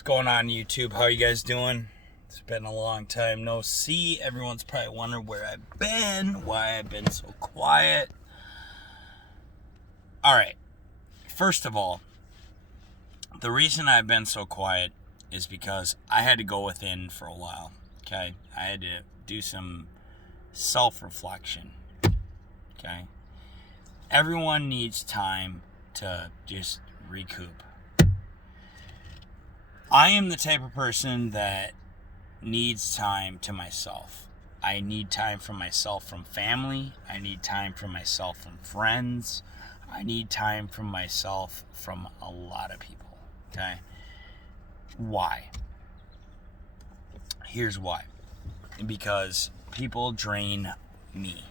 What's going on, YouTube? How you guys doing? It's been a long time no see. Everyone's probably wondering where I've been, why I've been so quiet. Alright, first of all, the reason I've been so quiet is because I had to go within for a while, okay? I had to do some self-reflection, okay? Everyone needs time to just recoup. I am the type of person that needs time to myself. I need time for myself from family. I need time for myself from friends. I need time for myself from a lot of people. Okay? Why? Here's why. Because people drain me.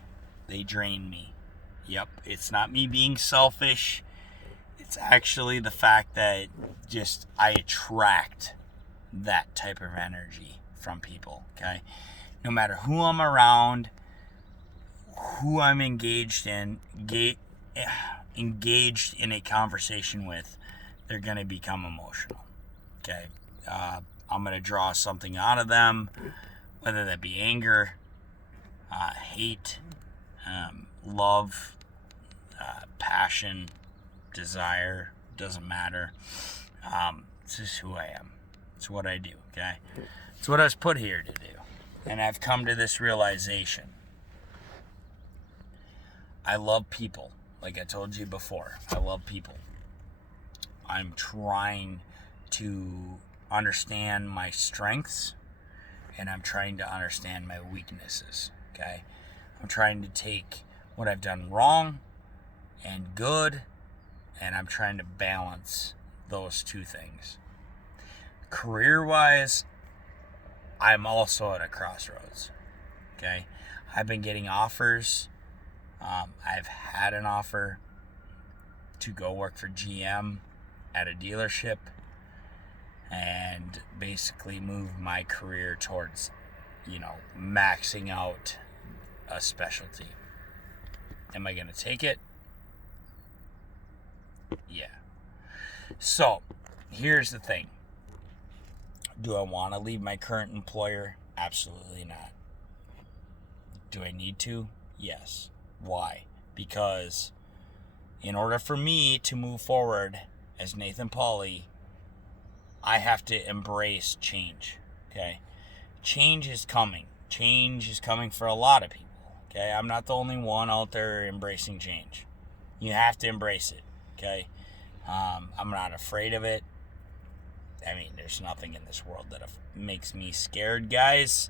They drain me. Yep, it's not me being selfish. It's actually the fact that just I attract that type of energy from people, okay? No matter who I'm around, who I'm engaged in a conversation with, they're going to become emotional, okay? I'm going to draw something out of them, whether that be anger, hate, love, passion, desire, doesn't matter. It's just who I am. It's what I do, okay? It's what I was put here to do. And I've come to this realization. I love people. Like I told you before, I love people. I'm trying to understand my strengths, and I'm trying to understand my weaknesses, okay? I'm trying to take what I've done wrong and good, and I'm trying to balance those two things. Career-wise, I'm also at a crossroads, okay? I've been getting offers. I've had an offer to go work for GM at a dealership and basically move my career towards, maxing out a specialty. Am I going to take it? Yeah. So, here's the thing. Do I want to leave my current employer? Absolutely not. Do I need to? Yes. Why? Because in order for me to move forward as Nathan Pauly, I have to embrace change. Okay? Change is coming. Change is coming for a lot of people. Okay? I'm not the only one out there embracing change. You have to embrace it. Okay? I'm not afraid of it. I mean, there's nothing in this world that makes me scared, guys.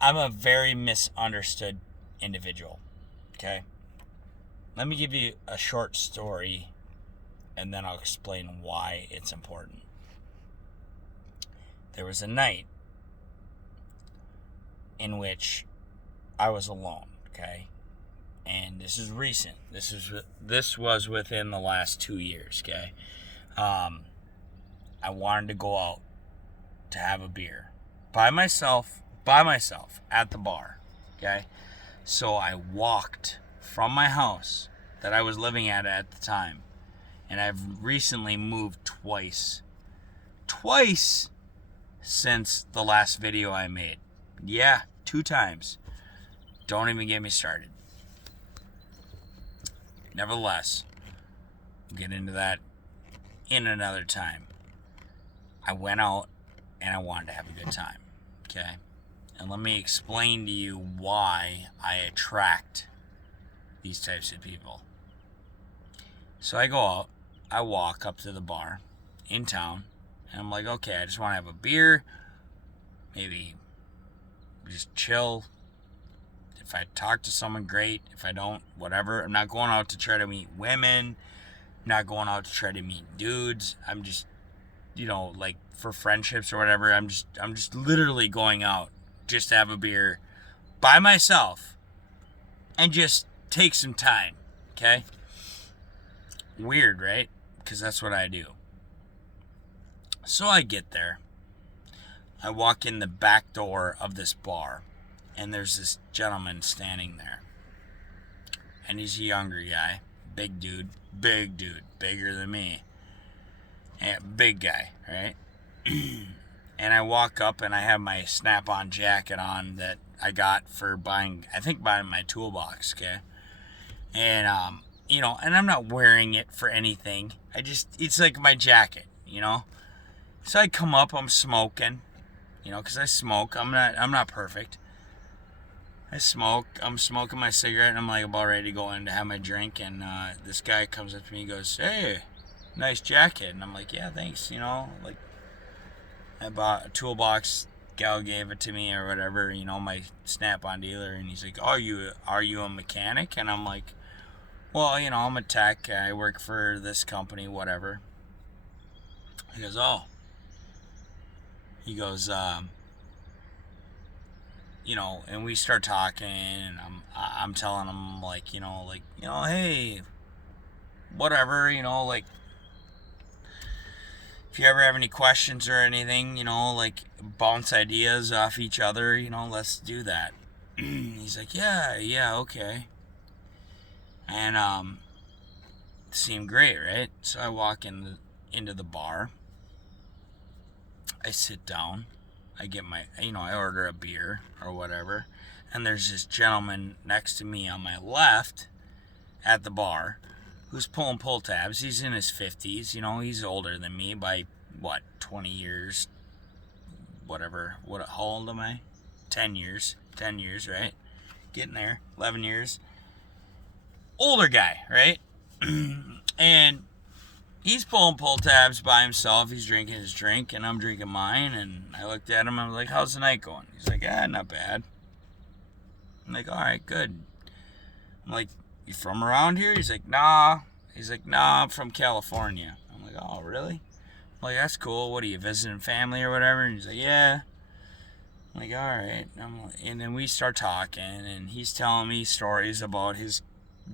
I'm a very misunderstood individual. Okay? Let me give you a short story, and then I'll explain why it's important. There was a night in which I was alone, okay? And this is recent. This was within the last 2 years, okay? I wanted to go out to have a beer by myself at the bar, okay? So I walked from my house that I was living at the time, and I've recently moved twice since the last video I made. Yeah, 2 times. Don't even get me started. Nevertheless, we'll get into that in another time. I went out and I wanted to have a good time, okay? And let me explain to you why I attract these types of people. So I go out, I walk up to the bar in town, and I'm like, okay, I just want to have a beer, maybe just chill. If I talk to someone, great. If I don't, whatever. I'm not going out to try to meet women. I'm not going out to try to meet dudes. I'm just, like for friendships or whatever. I'm just literally going out just to have a beer by myself and just take some time. Okay? Weird, right? Because that's what I do. So I get there. I walk in the back door of this bar, and there's this gentleman standing there. And he's a younger guy. Big dude, bigger than me. And big guy, right? And I walk up and I have my Snap-on jacket on that I got for buying my toolbox, okay? And, and I'm not wearing it for anything. It's like my jacket, So I come up, I'm smoking, because I smoke. I'm not perfect. I'm smoking my cigarette, and I'm like about ready to go in to have my drink, and this guy comes up to me and goes, "Hey, nice jacket." And I'm like, "Yeah, thanks, like I bought a toolbox, gal gave it to me or whatever, my Snap-on dealer." And he's like, are you a mechanic? And I'm like, well, I'm a tech, I work for this company, whatever. He goes, oh. He goes, and we start talking, and I'm telling him hey, whatever, if you ever have any questions or anything, bounce ideas off each other, let's do that. He's like, yeah, okay. And it seemed great, right? So I walk into the bar. I sit down. I get I order a beer or whatever. And there's this gentleman next to me on my left at the bar who's pulling pull tabs. He's in his 50s. He's older than me by, 20 years? Whatever. How old am I? 10 years. 10 years, right? Getting there. 11 years. Older guy, right? And he's pulling pull tabs by himself. He's drinking his drink, and I'm drinking mine. And I looked at him. I was like, how's the night going? He's like, not bad. I'm like, all right, good. I'm like, you from around here? He's like, nah. He's like, nah, I'm from California. I'm like, oh, really? I'm like, that's cool. What, are you visiting family or whatever? And he's like, yeah. I'm like, all right. And then we start talking, and he's telling me stories about his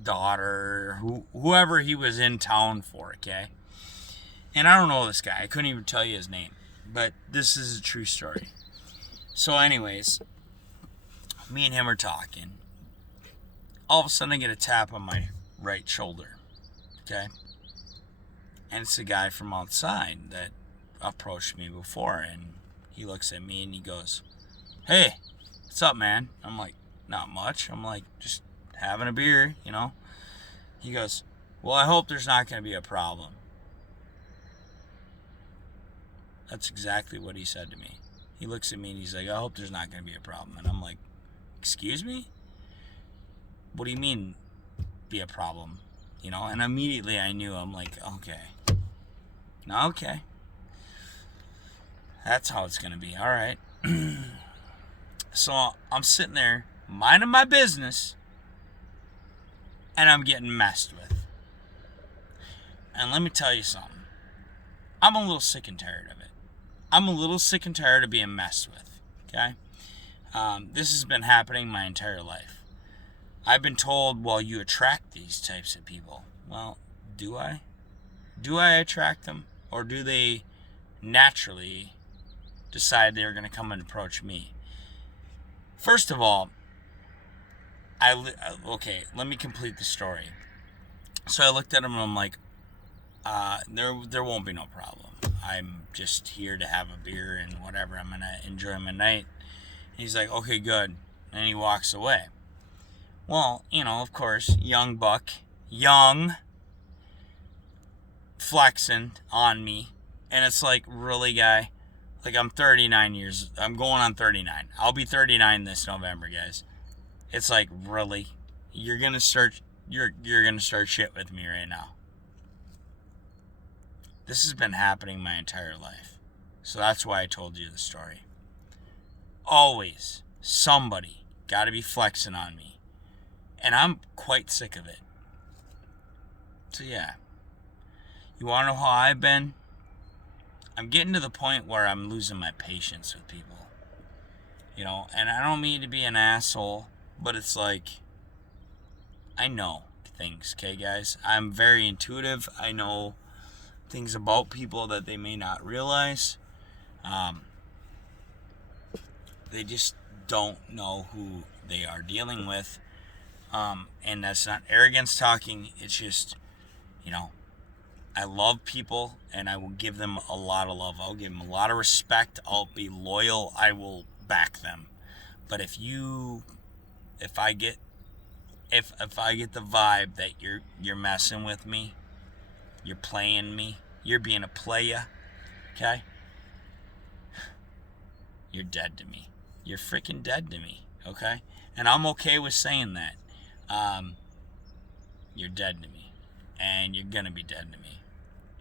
daughter, whoever he was in town for, okay? And I don't know this guy. I couldn't even tell you his name. But this is a true story. So anyways, me and him are talking. All of a sudden I get a tap on my right shoulder, okay? And it's the guy from outside that approached me before, and he looks at me and he goes, hey, what's up, man? I'm like, not much. I'm like, just having a beer, He goes, well, I hope there's not going to be a problem. That's exactly what he said to me. He looks at me and he's like, I hope there's not going to be a problem. And I'm like, excuse me? What do you mean, be a problem? And immediately I knew. I'm like, okay. That's how it's going to be. All right. So I'm sitting there, minding my business, and I'm getting messed with. And let me tell you something. I'm a little sick and tired of it. I'm a little sick and tired of being messed with. Okay? This has been happening my entire life. I've been told, well, you attract these types of people. Well, do I? Do I attract them? Or do they naturally decide they're going to come and approach me? First of all, let me complete the story. So I looked at him and I'm like, there won't be no problem. I'm just here to have a beer and whatever. I'm going to enjoy my night. And he's like, okay, good. And he walks away. Well, of course, young buck, flexing on me. And it's like, really, guy? Like, I'm 39 years. I'm going on 39. I'll be 39 this November, guys. It's like, really? You're going to start shit with me right now. This has been happening my entire life. So that's why I told you the story. Always, somebody got to be flexing on me. And I'm quite sick of it. So yeah. You want to know how I've been? I'm getting to the point where I'm losing my patience with people. And I don't mean to be an asshole, but it's like, I know things, okay, guys? I'm very intuitive. I know things about people that they may not realize. They just don't know who they are dealing with. And that's not arrogance talking. It's just, I love people, and I will give them a lot of love. I'll give them a lot of respect. I'll be loyal. I will back them. But if I get the vibe that you're messing with me, you're playing me, you're being a playa, okay? You're dead to me. You're freaking dead to me, okay? And I'm okay with saying that. You're dead to me, and you're gonna be dead to me,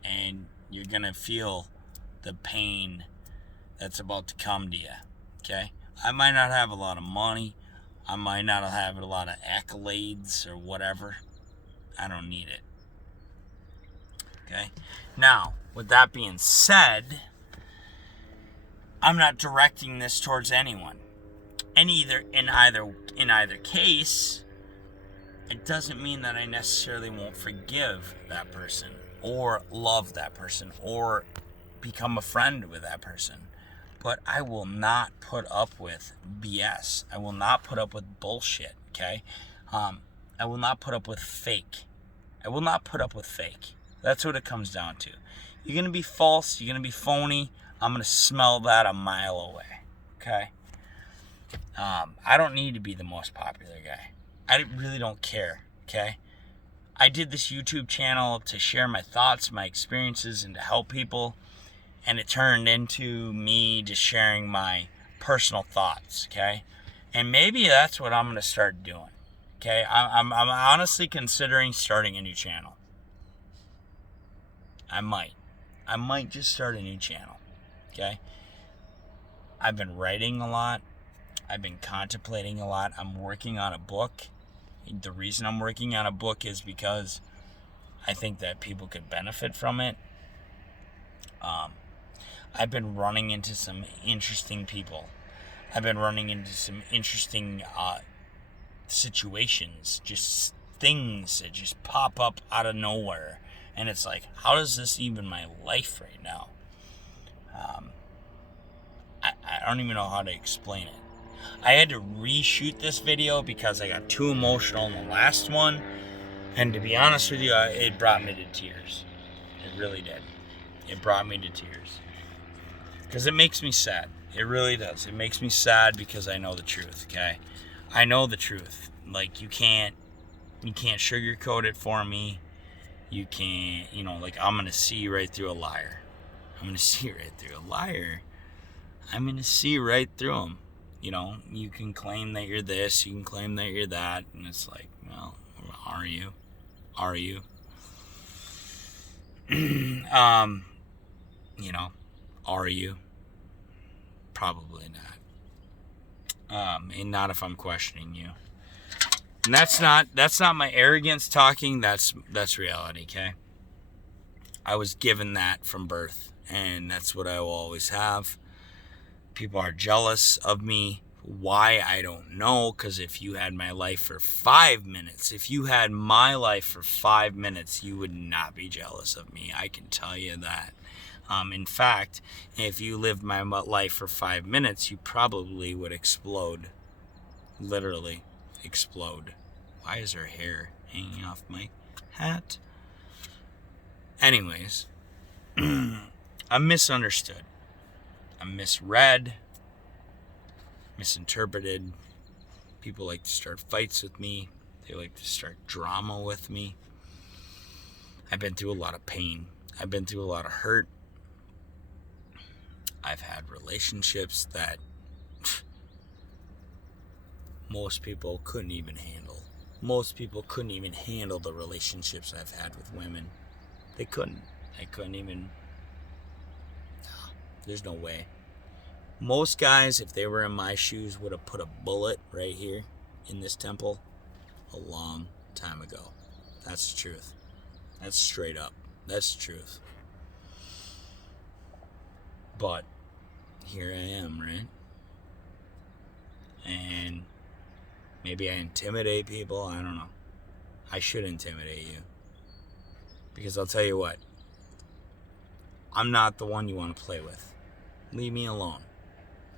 and you're gonna feel the pain that's about to come to you, okay? I might not have a lot of money. I might not have a lot of accolades or whatever. I don't need it, okay? Now, with that being said, I'm not directing this towards anyone. And in either case, it doesn't mean that I necessarily won't forgive that person or love that person or become a friend with that person. But I will not put up with BS. I will not put up with bullshit, okay? I will not put up with fake. I will not put up with fake. That's what it comes down to. You're going to be false. You're going to be phony. I'm going to smell that a mile away, okay? I don't need to be the most popular guy. I really don't care, okay? I did this YouTube channel to share my thoughts, my experiences, and to help people. And it turned into me just sharing my personal thoughts, okay? And maybe that's what I'm going to start doing, okay? I'm honestly considering starting a new channel. I might just start a new channel, okay? I've been writing a lot. I've been contemplating a lot. I'm working on a book. The reason I'm working on a book is because I think that people could benefit from it. I've been running into some interesting people. I've been running into some interesting situations, just things that just pop up out of nowhere. And it's like, how is this even my life right now? I don't even know how to explain it. I had to reshoot this video because I got too emotional in the last one. And to be honest with you, it brought me to tears. It really did. It brought me to tears. Because it makes me sad. It really does. It makes me sad because I know the truth, okay? I know the truth. Like, you can't sugarcoat it for me. You can't, like, I'm going to see right through a liar. I'm going to see right through a liar. I'm going to see right through them. You can claim that you're this, you can claim that you're that, and it's like, well, are you? Are you? Are you? Probably not. And not if I'm questioning you. And that's not my arrogance talking, that's reality, okay? I was given that from birth, and that's what I will always have. People are jealous of me. Why? I don't know. Because if you had my life for 5 minutes, you would not be jealous of me. I can tell you that. In fact, if you lived my life for 5 minutes, you probably would explode. Literally explode. Why is her hair hanging off my hat? Anyways, I'm misunderstood. I'm misread, misinterpreted. People like to start fights with me. They like to start drama with me. I've been through a lot of pain. I've been through a lot of hurt. I've had relationships that most people couldn't even handle. Most people couldn't even handle the relationships I've had with women. They couldn't. I couldn't even. There's no way. Most guys, if they were in my shoes, would have put a bullet right here in this temple a long time ago. That's the truth. That's straight up. That's the truth. But here I am, right? And maybe I intimidate people. I don't know. I should intimidate you. Because I'll tell you what. I'm not the one you want to play with. Leave me alone.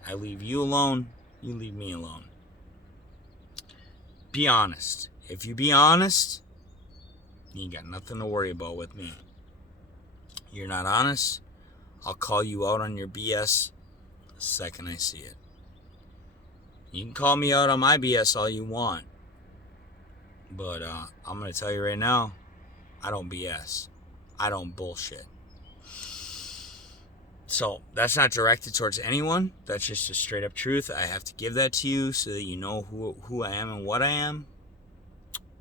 I leave you alone. You leave me alone. Be honest. If you be honest, you ain't got nothing to worry about with me. you're not honest, I'll call you out on your BS the second I see it. You can call me out on my BS all you want. But I'm going to tell you right now, I don't BS. I don't bullshit. So that's not directed towards anyone. That's just a straight up truth. I have to give that to you so that you know who I am and what I am.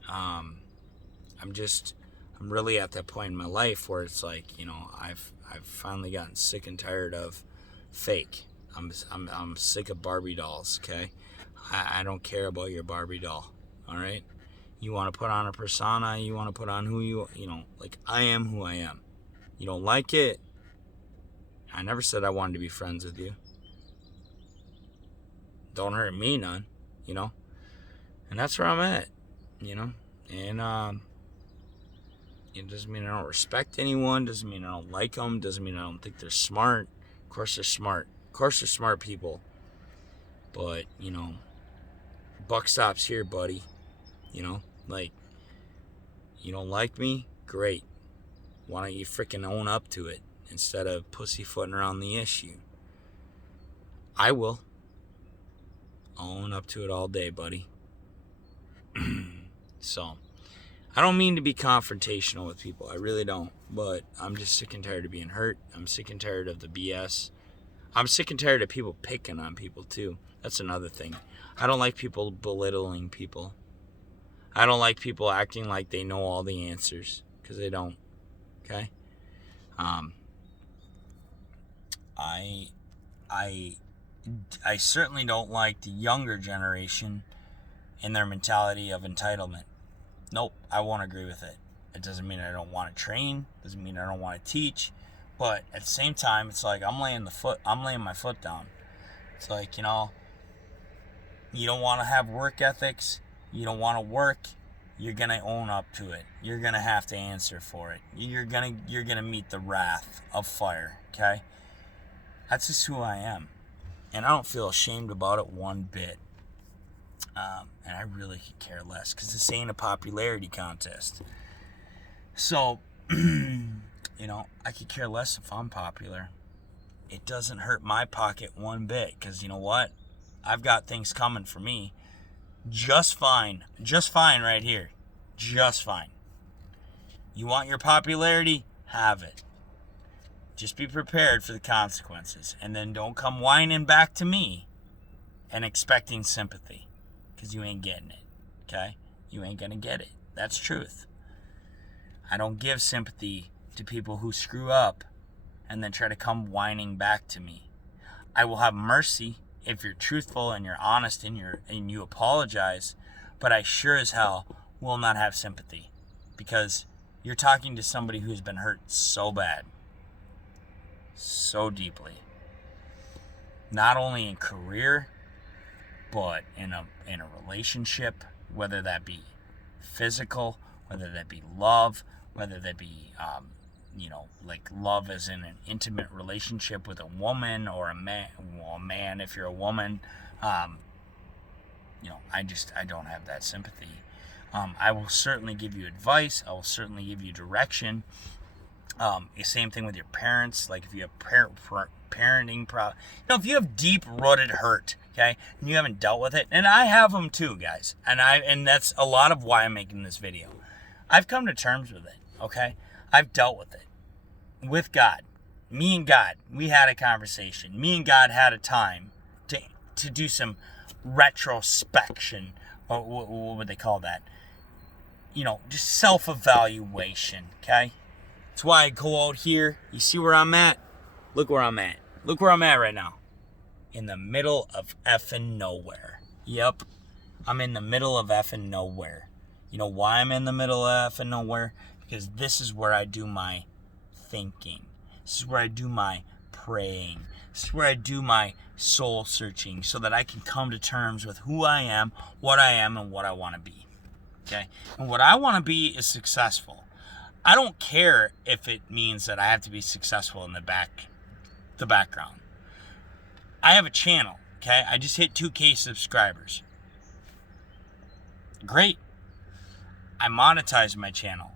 I'm really at that point in my life where it's like, I've finally gotten sick and tired of fake. I'm sick of Barbie dolls, okay? I don't care about your Barbie doll, all right? You want to put on a persona, you want to put on who like I am who I am. You don't like it, I never said I wanted to be friends with you. Don't hurt me none, And that's where I'm at, And it doesn't mean I don't respect anyone, doesn't mean I don't like them, doesn't mean I don't think they're smart. Of course they're smart. Of course they're smart people. But, buck stops here, buddy. Like, you don't like me? Great. Why don't you freaking own up to it instead of pussyfooting around the issue? I will. I'll own up to it all day, buddy. So, I don't mean to be confrontational with people. I really don't. But I'm just sick and tired of being hurt. I'm sick and tired of the BS. I'm sick and tired of people picking on people, too. That's another thing. I don't like people belittling people. I don't like people acting like they know all the answers, because they don't. Okay? I certainly don't like the younger generation and their mentality of entitlement. Nope, I won't agree with it. It doesn't mean I don't want to train, doesn't mean I don't want to teach, but at the same time, it's like I'm laying my foot down. It's like, you don't want to have work ethics, you don't want to work, you're going to own up to it. You're going to have to answer for it. You're going to meet the wrath of fire, okay? That's just who I am. And I don't feel ashamed about it one bit. And I really could care less, because this ain't a popularity contest. So, I could care less if I'm popular. It doesn't hurt my pocket one bit, because you know what? I've got things coming for me just fine right here. Just fine. You want your popularity? Have it. Just be prepared for the consequences. And then don't come whining back to me and expecting sympathy, because you ain't getting it. Okay? You ain't gonna get it. That's truth. I don't give sympathy to people who screw up and then try to come whining back to me. I will have mercy if you're truthful and you're honest and you apologize, but I sure as hell will not have sympathy, because you're talking to somebody who's been hurt so bad, so deeply, not only in career, but in a relationship, whether that be physical, whether that be love, whether that be like love as in an intimate relationship with a woman or a man. Well, a man if you're a woman. I don't have that sympathy. I will certainly give you advice. I will certainly give you direction. The same thing with your parents. Like if you have parenting problems, if you have deep-rooted hurt, okay, and you haven't dealt with it, and I have them too, guys, and that's a lot of why I'm making this video. I've come to terms with it, okay? I've dealt with it. With God. Me and God, we had a conversation. Me and God had a time to do some retrospection, or what would they call that? Just self-evaluation, okay? That's why I go out here. You see where I'm at? Look where I'm at. Look where I'm at right now. In the middle of effing nowhere. Yep. I'm in the middle of effing nowhere. You know why I'm in the middle of effing nowhere? Because this is where I do my thinking. This is where I do my praying. This is where I do my soul searching, so that I can come to terms with who I am, and what I want to be. Okay? And what I want to be is successful. I don't care if it means that I have to be successful in the background. I have a channel, okay? I just hit 2K subscribers. Great. I monetize my channel.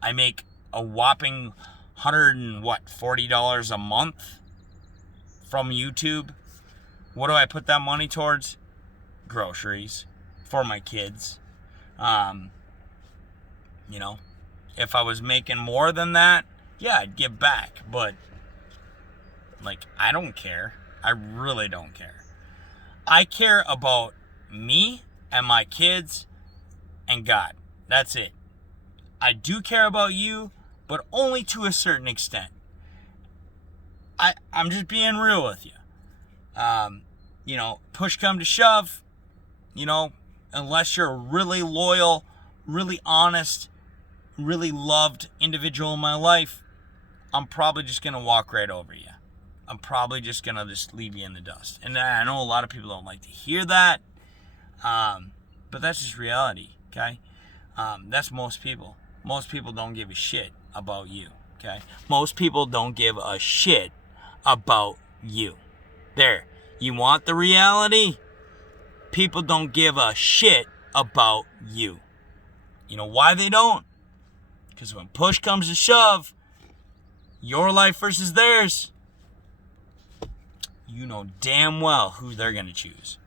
I make a whopping $40 a month from YouTube. What do I put that money towards? Groceries for my kids. You know, if I was making more than that, yeah, I'd give back. But, like, I don't care. I really don't care. I care about me and my kids and God. That's it. I do care about you, but only to a certain extent. I'm just being real with you. You know, push come to shove, you know, unless you're a really loyal, really honest, really loved individual in my life, I'm probably just going to walk right over you. I'm probably just going to just leave you in the dust. And I know a lot of people don't like to hear that, but that's just reality, okay? That's most people. Most people don't give a shit about you, okay? Most people don't give a shit about you. There. You want the reality? People don't give a shit about you. You know why they don't? Because when push comes to shove, your life versus theirs, you know damn well who they're going to choose.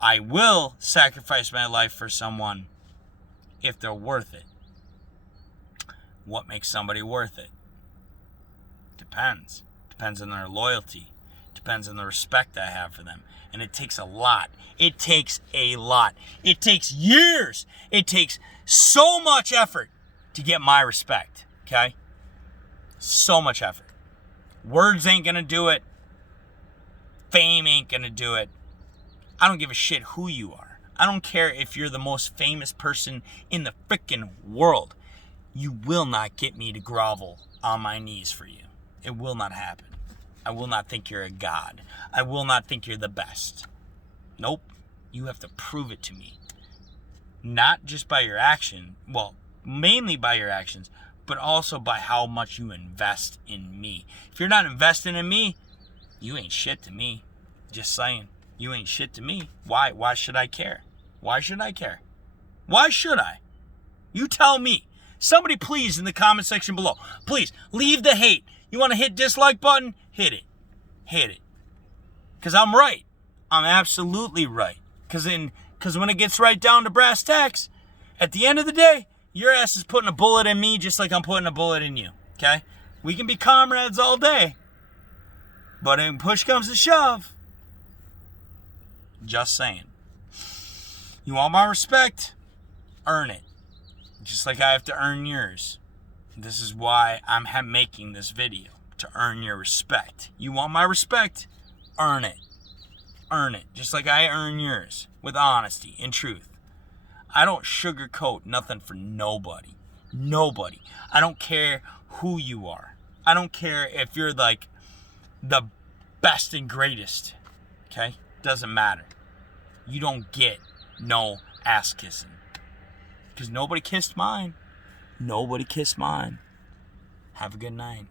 I will sacrifice my life for someone if they're worth it. What makes somebody worth it? Depends. Depends on their loyalty. Depends on the respect I have for them. And it takes a lot. It takes a lot. It takes years. It takes so much effort to get my respect. Okay? So much effort. Words ain't gonna do it. Fame ain't gonna do it. I don't give a shit who you are. I don't care if you're the most famous person in the frickin' world. You will not get me to grovel on my knees for you. It will not happen. I will not think you're a god. I will not think you're the best. Nope. You have to prove it to me. Not just by your action. Well, mainly by your actions, but also by how much you invest in me. If you're not investing in me, you ain't shit to me. Just saying. You ain't shit to me. Why? Why should I care? Why should I care? Why should I? You tell me. Somebody please in the comment section below. Please, leave the hate. You want to hit dislike button? Hit it. Hit it. Because I'm right. I'm absolutely right. Because when it gets right down to brass tacks, at the end of the day, your ass is putting a bullet in me just like I'm putting a bullet in you. Okay? We can be comrades all day. But when push comes to shove, just saying. You want my respect? Earn it. Just like I have to earn yours. This is why I'm making this video. To earn your respect. You want my respect? Earn it. Earn it. Just like I earn yours. With honesty and truth. I don't sugarcoat nothing for nobody. Nobody. I don't care who you are. I don't care if you're like the best and greatest. Okay? Doesn't matter. You don't get no ass kissing. Because nobody kissed mine. Nobody kissed mine. Have a good night.